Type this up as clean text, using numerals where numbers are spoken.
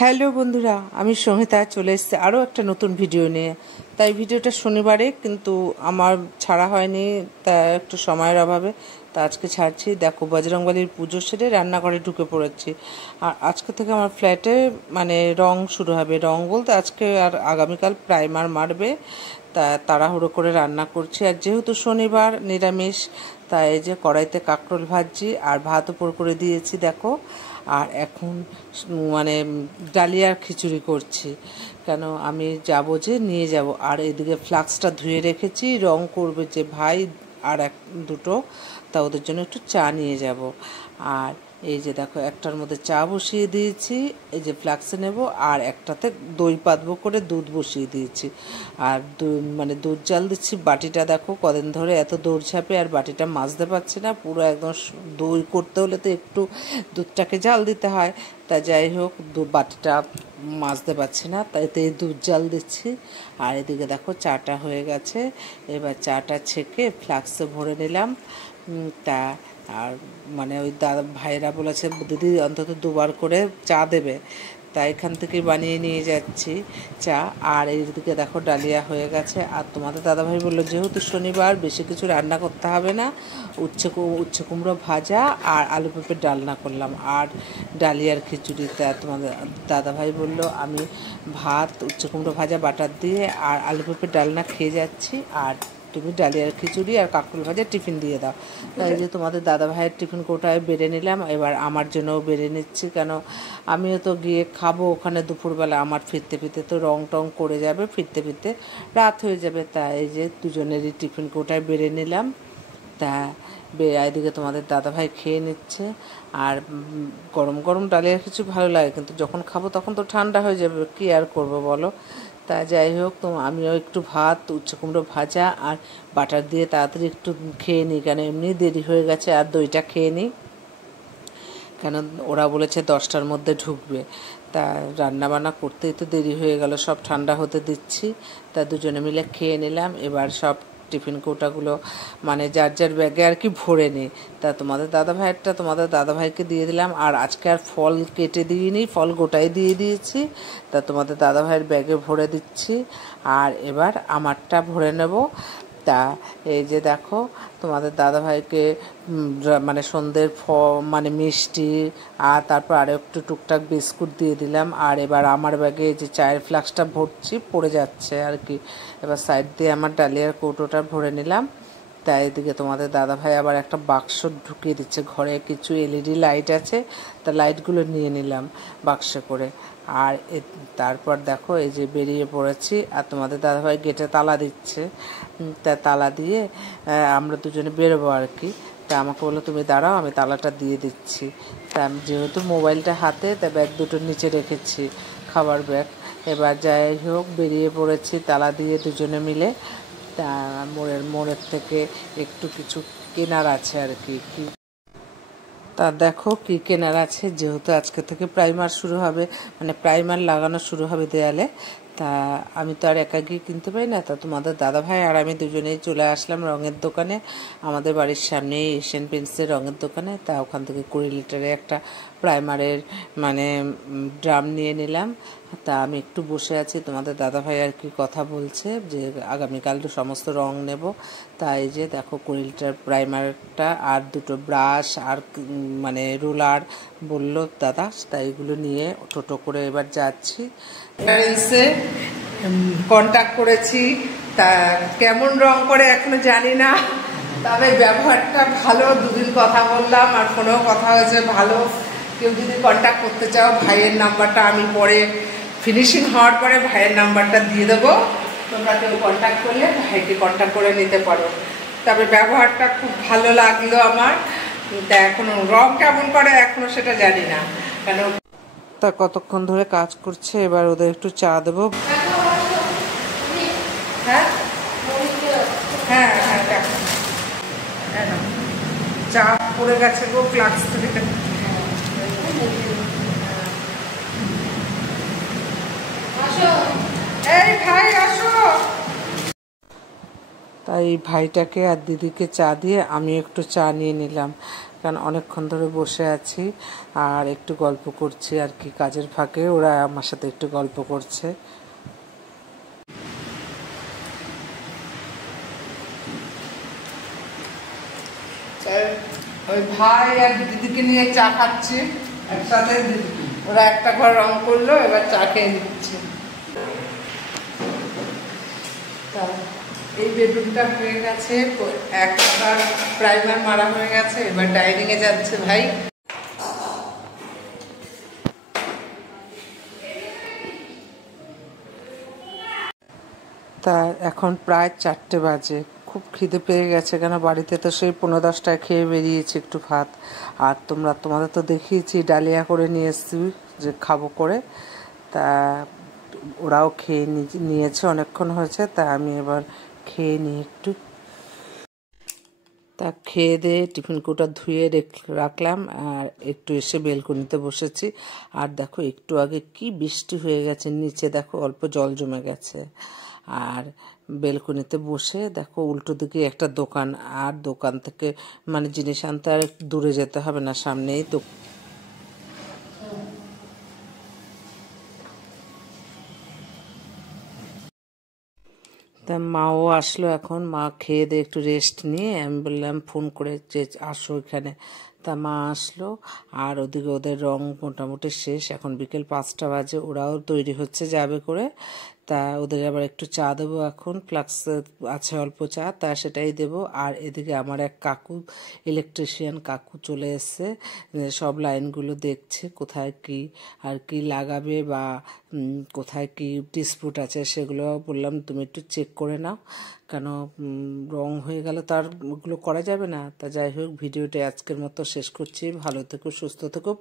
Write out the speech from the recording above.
Hello বন্ধুরা, আমি সঙ্গীতা চলে এসেছি আরও একটা নতুন ভিডিও নিয়ে। তাই ভিডিওটা শনিবারে কিন্তু আমার ছাড়া হয়নি, তা একটু সময়ের অভাবে তা আজকে ছাড়ছি। দেখো, বজরংবলীর পুজো সেরে রান্নাঘরে ঢুকে পড়েছি। আর আজকে থেকে আমার ফ্ল্যাটে রং শুরু হবে। রং বলতে আজকে আর আগামীকাল প্রাইমার মারবে, তা তাড়াহুড়ো করে রান্না করছি। আর যেহেতু শনিবার নিরামিষ, তাই এই যে কড়াইতে কাঁকরোল ভাজছি আর ভাত উপর করে দিয়েছি দেখো। আর এখন ডালিয়ার খিচুড়ি করছি, কেন আমি যাব যে নিয়ে যাব। আর এদিকে ফ্লাক্সটা ধুয়ে রেখেছি, রং করবে যে ভাই আর দুটো, তা ওদের জন্য একটু চা নিয়ে যাব। আর এই যে দেখো, একটার মধ্যে চা বসিয়ে দিয়েছি, এই যে ফ্লাক্সে নেব, আর একটাতে দই পাতবো করে দুধ বসিয়ে দিয়েছি। আর দুধ জাল দিচ্ছি। বাটিটা দেখো, কদিন ধরে এত দৌড়ঝাঁপে আর বাটিটা মাজতে পারছি না, পুরো একদম দই করতে হলে তো একটু দুধটাকে জাল দিতে হয়। তা যাই হোক, বাটিটা মাজতে পারছি না, তাই দুধ জাল দিচ্ছি। আর এদিকে দেখো চাটা হয়ে গেছে, এবার চাটা ছেঁকে ফ্লাক্সে ভরে নিলাম। তা আর ওই দাদা ভাইরা বলেছে দিদি অন্তত দুবার করে চা দেবে, তাই এখান থেকেই বানিয়ে নিয়ে যাচ্ছি চা। আর এইদিকে দেখো ডালিয়া হয়ে গেছে। আর তোমাদের দাদাভাই বললো যেহেতু শনিবার বেশি কিছু রান্না করতে হবে না, উচ্ছে কুমড়ো ভাজা আর আলু পেঁপের ডালনা করলাম আর ডালিয়ার খিচুড়ি। তা তোমাদের দাদাভাই বললো আমি ভাত উচ্ছে কুমড়ো ভাজা বাটার দিয়ে আর আলু পেঁপের ডালনা খেয়ে যাচ্ছি, আর তুমি ডালিয়ার খিচুড়ি আর কাঁকরোল ভাজা টিফিন দিয়ে দাও। তাই যে তোমাদের দাদা ভাইয়ের টিফিন কোটায় বেড়ে নিলাম, এবার আমার জন্যও বেড়ে নিচ্ছি, কেন আমিও তো গিয়ে খাবো ওখানে দুপুরবেলা। আমার ফিরতে ফিরতে তো রং টং করে যাবে, ফিরতে ফিরতে রাত হয়ে যাবে। তাই এই যে দুজনেরই টিফিন কোটায় বেড়ে নিলাম। তা এদিকে তোমাদের দাদাভাই খেয়ে নিচ্ছে। আর গরম গরম ডালিয়া কিছু ভালো লাগে, কিন্তু যখন খাবো তখন তো ঠান্ডা হয়ে যাবে, কি আর করবো বলো। তা যাই হোক, তো আমিও একটু ভাত উচ্ছে কুমড়ো ভাজা আর বাটার দিয়ে তাড়াতাড়ি একটু খেয়ে নিই, কেন এমনি দেরি হয়ে গেছে। আর দইটা খেয়ে নিই, কেন ওরা বলেছে 10টার মধ্যে ঢুকবে। তা রান্নাবান্না করতেই তো দেরি হয়ে গেল, সব ঠান্ডা হতে দিচ্ছি। তা দুজনে মিলে খেয়ে নিলাম। এবার সব টিফিন কৌটাগুলো যার যার ব্যাগে আর কি ভরে নিই। তা তোমাদের দাদাভাইকে দিয়ে দিলাম। আর আজকে আর ফল কেটে দিইনি, ফল গোটাই দিয়ে দিয়েছি। তা তোমাদের দাদাভাইয়ের ব্যাগে ভরে দিচ্ছি, আর এবার আমারটা ভরে নেব। তা এই যে দেখো, তোমাদের দাদাভাইকে সন্ধ্যের মিষ্টি আর তারপর আরও একটু টুকটাক বিস্কুট দিয়ে দিলাম। আর এবার আমার ব্যাগে যে চায়ের ফ্লাক্সটা ভরছি, পড়ে যাচ্ছে আর কি। এবার সাইড দিয়ে আমার ডালিয়ার কৌটোটা ভরে নিলাম। তাই এদিকে তোমাদের দাদাভাই আবার একটা বাক্স ঢুকিয়ে দিচ্ছে, ঘরে কিছু এলইডি লাইট আছে, তা লাইটগুলো নিয়ে নিলাম বাক্সে করে। আর তারপর দেখো এই যে বেরিয়ে পড়েছি, আর তোমাদের দাদাভাই গেটে তালা দিচ্ছে। তা তালা দিয়ে আমরা দুজনে বেরোবো আর কি। তা আমাকে বললো তুমি দাঁড়াও, আমি তালাটা দিয়ে দিচ্ছি। তা আমি যেহেতু মোবাইলটা হাতে, তা ব্যাগ দুটো নিচে রেখেছি, খাবার ব্যাগ। এবার যাই হোক, বেরিয়ে পড়েছি তালা দিয়ে দুজনে মিলে। তা মোড়ের থেকে একটু কিছু কেনার আছে আর কি। তা দেখো কি কেনার আছে, যেহেতু আজকে থেকে প্রাইমার শুরু হবে, প্রাইমার লাগানো শুরু হবে দেয়ালে। তা আমি তো আর একা গিয়ে কিনতে পারি না, তা তোমাদের দাদাভাই আর আমি দুজনেই চলে আসলাম রঙের দোকানে, আমাদের বাড়ির সামনেই এশিয়ান পেন্টসের রঙের দোকানে। তা ওখান থেকে 20 লিটারের একটা প্রাইমারের ড্রাম নিয়ে নিলাম। তা আমি একটু বসে আছি, তোমাদের দাদাভাই আর কি কথা বলছে যে আগামীকাল সমস্ত রং নেব। তাই যে দেখো 20 লিটার প্রাইমারটা আর দুটো ব্রাশ আর রুলার বললো দাদা, তাই এগুলো নিয়ে টোটো করে এবার যাচ্ছি। কন্ট্যাক্ট করেছি, তা কেমন রং করে এখনো জানি না, তবে ব্যবহারটা ভালো। দুদিন কথা বললাম আর ফোনেও কথা হয়েছে ভালো। কেউ যদি কন্ট্যাক্ট করতে চাও, ভাইয়ের নাম্বারটা আমি পরে ফিনিশিং হওয়ার পরে ভাইয়ের নাম্বারটা দিয়ে দেবো, তোমরা কেউ কন্ট্যাক্ট করলে ভাইকে কন্ট্যাক্ট করে নিতে পারো। তবে ব্যবহারটা খুব ভালো লাগলো আমার। তা এখনো রং কেমন করে এখনো সেটা জানি না, কেন তা কতক্ষণ ধরে কাজ করছে। এবার ওদের একটু চা দেবো। হ্যাঁ হ্যাঁ হ্যাঁ, চা পড়ে গেছে গো ফ্লাক্স থেকে। এই ভাই আসো। তাই ভাইটাকে আর দিদিকে চা দিয়ে আমি একটু চা নিয়ে নিলাম। কারণ অনেকক্ষণ ধরে বসে আছি আর একটু গল্প করছি আর কি, কাজের ফাঁকে ওরা আমার সাথে একটু গল্প করছে। ওই ভাই আর দিদিকে নিয়ে চা খাচ্ছি একসাথে, ওরা একটা ঘর রং করলো, এবার চা খেয়ে নিচ্ছে। এই বেডরুমটা হয়ে গেছে, একবার প্রাইমার মারা হয়ে গেছে, এবার ডাইনিং এ যাচ্ছে ভাই। তা এখন প্রায় 4টে বাজে, খুব খিদে পেয়ে গেছে, কেন বাড়িতে তো সেই 9:10টায় খেয়ে বেরিয়েছি একটু ভাত। আর তোমাদের তো দেখিয়েছি ডালিয়া করে নিয়ে এসছি যে খাবো করে, তা ওরাও খেয়ে নিয়েছে, অনেকক্ষণ হয়েছে, তা আমি এবার খেয়ে নিই একটু। তা খেয়ে দিয়ে টিফিন কৌটা ধুয়ে রাখলাম আর একটু এসে বেলকনিতে বসেছি। আর দেখো একটু আগে কি বৃষ্টি হয়ে গেছে, নিচে দেখো অল্প জল জমে গেছে। আর বেলকনিতে বসে দেখো উল্টো দিকে একটা দোকান, আর দোকান থেকে মানে জিনিস আনতে আর দূরে যেতে হবে না, সামনেই দোকান। তা মাও আসলো এখন, মা খেয়ে দিয়ে একটু রেস্ট নিয়ে আমি বললাম ফোন করে যে আসো এখানে। তা মা আসলো আর ওদিকে ওদের রং মোটামুটি শেষ, এখন বিকেল 5টা বাজে, ওরাও তৈরি হচ্ছে যাবে করে। তা ওদের আবার একটু চা দেবো, এখন ফ্লাক্স আছে অল্প চা, তা সেটাই দেবো। আর এদিকে আমার এক কাকু, ইলেকট্রিশিয়ান কাকু চলে এসছে, সব লাইনগুলো দেখছে কোথায় কি আর কি লাগাবে বা কোথায় কি ডিসপুট আছে সেগুলো বললাম তুমি একটু চেক করে নাও, কেন রং হয়ে গেলে তার ওগুলো করা যাবে না। তা যাই হোক, ভিডিওটা আজকের মতো শেষ করছি, ভালো থেকো, সুস্থ থেকো।